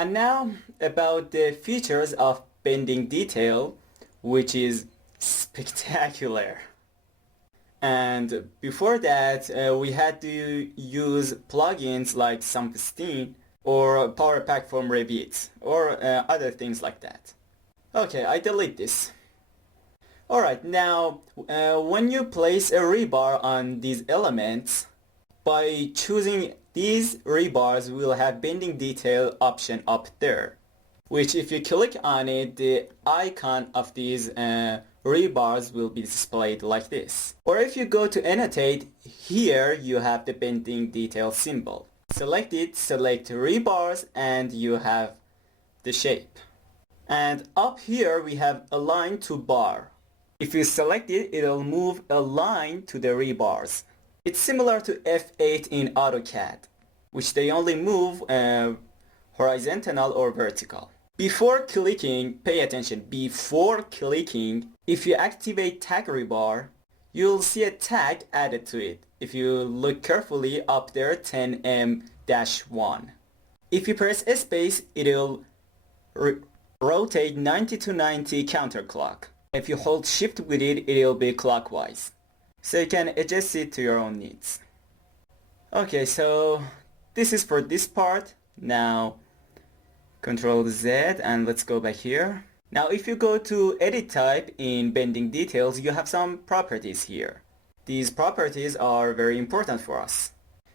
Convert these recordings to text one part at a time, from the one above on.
And now about the features of bending detail, which is spectacular. And before that, we had to use plugins like Samsteen or Power Pack from Revit or other things like that. Okay, I delete this. Alright, now when you place a rebar on these elements, by choosing these rebars, we'll have bending detail option up there, which if you click on it, the icon of these rebars will be displayed like this. Or if you go to annotate, here you have the bending detail symbol. Select it, select rebars, and you have the shape. And up here we have align to bar. If you select it, it'll move a line to the rebars. It's similar to F8 in AutoCAD, which they only move horizontal or vertical. Before clicking, pay attention, before clicking, if you activate tag rebar, you'll see a tag added to it. If you look carefully up there, 10M-1. If you press space, it'll rotate 90 to 90 counterclock. If you hold shift with it, it'll be clockwise. So you can adjust it to your own needs. Okay, so this is for this part. Now Control Z and let's go back here. Now if you go to edit type in bending details, you have some properties here. These properties are very important for us.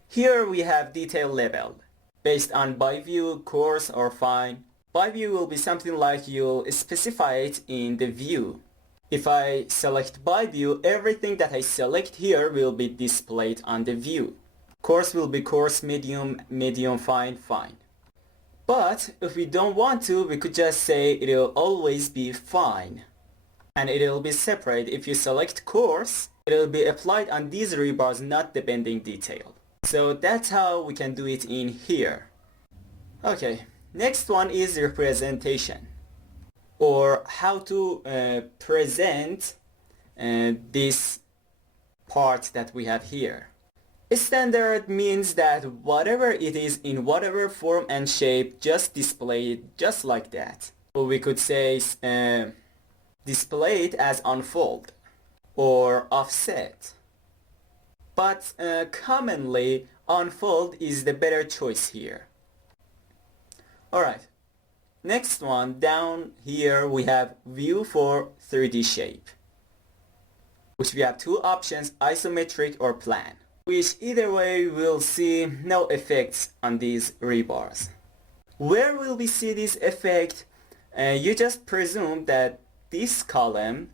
Here we have detail level based on by view, coarse or fine. By view will be something like you'll specify it in the view. If I select by view, everything that I select here will be displayed on the view. Coarse will be coarse, medium, medium, fine, fine. But if we don't want to, we could just say it'll always be fine. And it'll be separate. If you select coarse, it'll be applied on these rebars, not the bending detail. So that's how we can do it in here. Okay, next one is representation, or how to present this part that we have here. Standard means that whatever it is in whatever form and shape, just display it just like that. Or we could say display it as unfold or offset. But commonly unfold is the better choice here. Alright, next one, down here we have view for 3D shape, which we have two options, isometric or plan, which either way we'll see no effects on these rebars. Where will we see this effect? You just presume that this column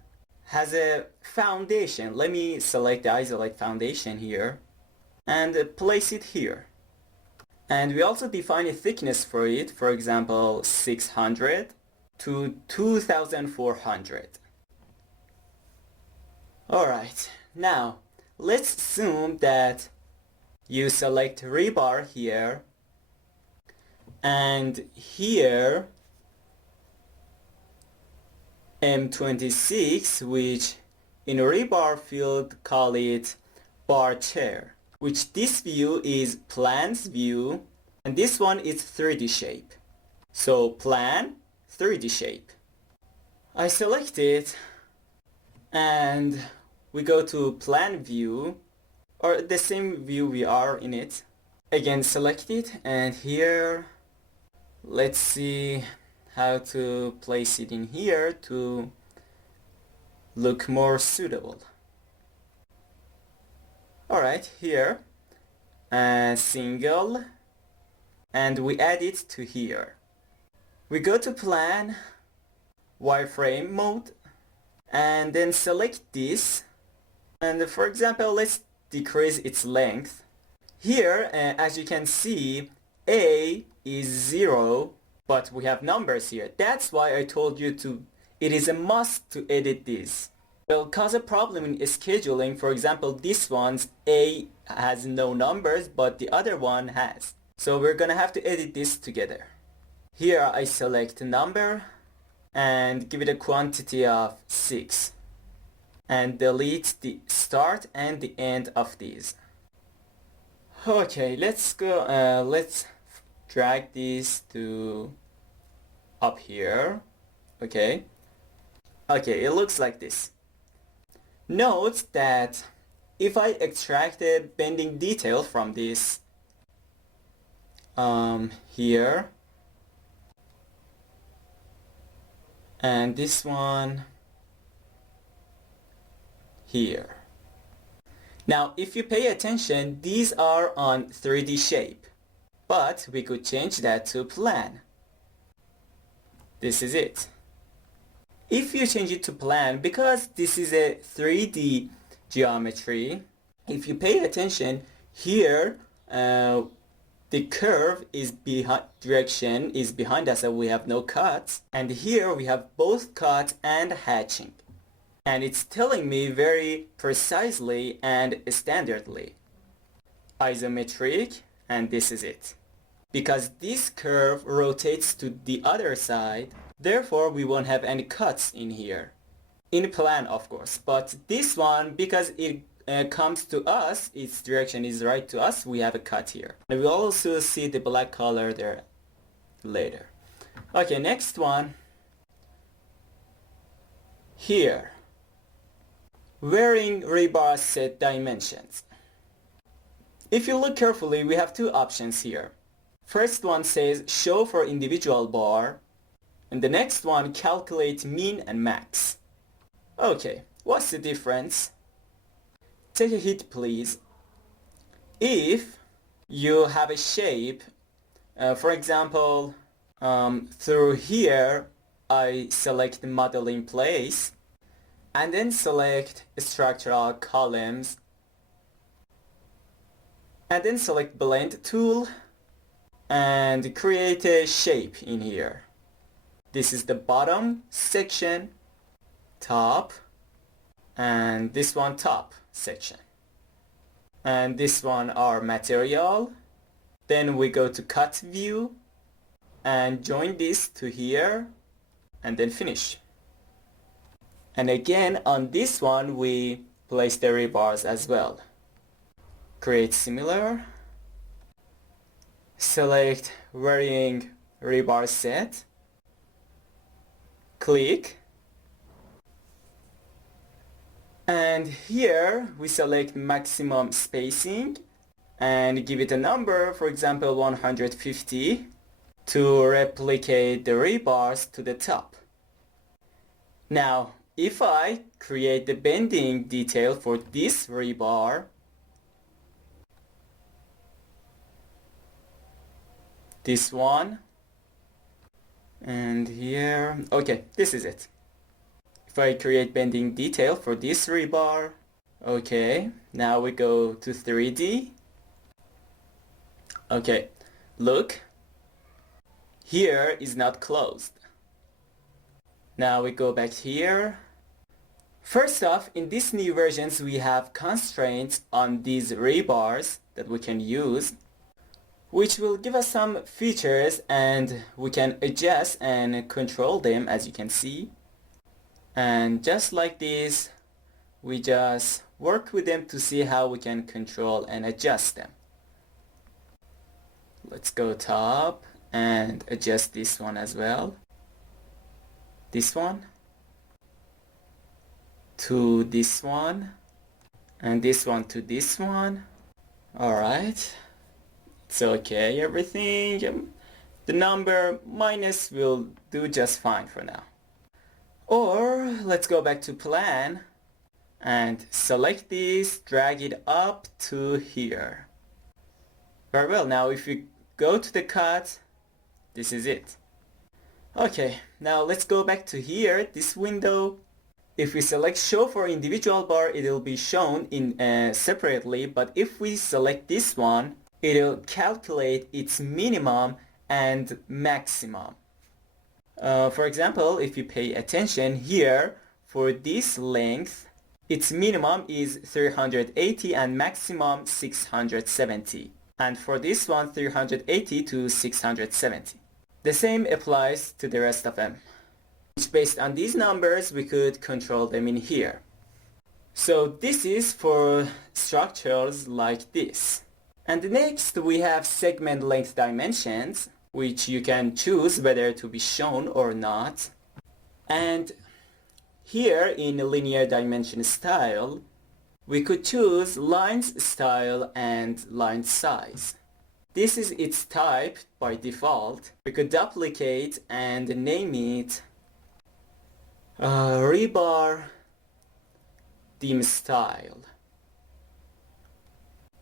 has a foundation. Let me select the isolate foundation here and place it here. And we also define a thickness for it, for example 600 to 2400. Alright, now let's assume that you select rebar here and here M26, which in rebar field call it bar chair, which this view is plan's view and this one is 3D shape. So plan, 3D shape. I select it and we go to plan view, or the same view we are in it. Again select it, and here let's see how to place it in here to look more suitable. Alright, here single, and we add it to here. We go to plan, wireframe mode, and then select this, and for example let's decrease its length. Here as you can see, A is 0, but we have numbers here. That's why I told you it is a must to edit this. It will cause a problem in scheduling. For example, this one's A has no numbers, but the other one has. So we're gonna have to edit this together. Here I select a number and give it a quantity of 6. And delete the start and the end of these. Okay, let's go, let's drag this to up here. Okay. Okay, it looks like this. Note that if I extracted bending detail from this here, and this one here. Now, if you pay attention, these are on 3D shape, but we could change that to plan. This is it. If you change it to plan, because this is a 3D geometry, if you pay attention here, the curve is behind, direction is behind us, so we have no cuts, and here we have both cut and hatching, and it's telling me very precisely and standardly isometric, and this is it. Because this curve rotates to the other side, therefore we won't have any cuts in here. In plan, of course, but this one, because it comes to us, its direction is right to us, we have a cut here. And we also see the black color there later. Okay, next one. Here. Varying rebar set dimensions. If you look carefully, we have two options here. First one says show for individual bar, and the next one calculate mean and max. Okay, what's the difference? Take a hit, please. If you have a shape, for example, through here, I select the model in place, and then select structural columns, and then select blend tool, and create a shape in here. This is the bottom section, top, and this one top section, and this one our material. Then we go to cut view and join this to here and then finish. And again on this one we place the rebars as well. Create similar, select varying rebar set, click, and here we select maximum spacing and give it a number, for example 150, to replicate the rebars to the top. Now if I create the bending detail for this rebar, this one, and here, okay, this is it. If I create bending detail for this rebar, okay, now we go to 3D. Okay, look, here is not closed. Now we go back here. First off, in these new versions we have constraints on these rebars that we can use, which will give us some features and we can adjust and control them, as you can see. And just like this, we just work with them to see how we can control and adjust them. Let's go top and adjust this one as well. This one to this one, and this one to this one. Alright, it's okay, everything. The number minus will do just fine for now. Or let's go back to plan and select this, drag it up to here. Very well, now if you go to the cut, this is it. Okay, now let's go back to here, this window. If we select show for individual bar, it will be shown in separately, but if we select this one, it will calculate its minimum and maximum. For example, if you pay attention here, for this length, its minimum is 380 and maximum 670. And for this one, 380 to 670. The same applies to the rest of them. Based on these numbers, we could control them in here. So this is for structures like this. And next we have segment length dimensions. which you can choose whether to be shown or not. And here in linear dimension style, we could choose lines style and line size. This is its type by default. We could duplicate and name it Rebar Dim style.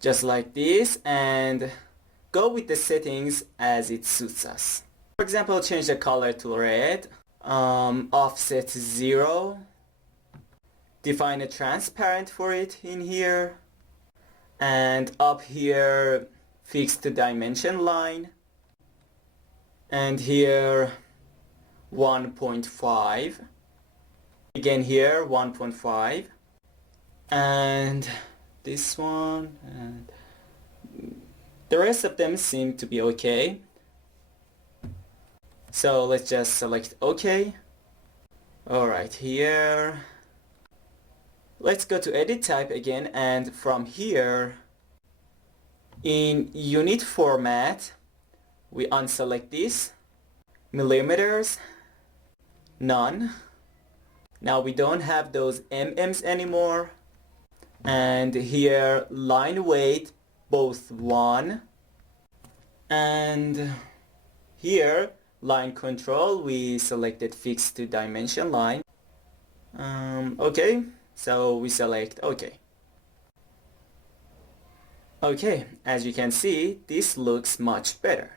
Just like this, and go with the settings as it suits us. For example, change the color to red, offset 0, define a transparent for it in here, and up here fixed dimension line, and here 1.5, again here 1.5, and this one, and the rest of them seem to be okay. So let's just select OK. Alright, here let's go to edit type again, and from here in unit format we unselect this, millimeters, none. Now we don't have those mm's anymore, and here line weight both 1, and here line control we selected fixed to dimension line. Okay, so we select OK. Okay, as you can see, this looks much better.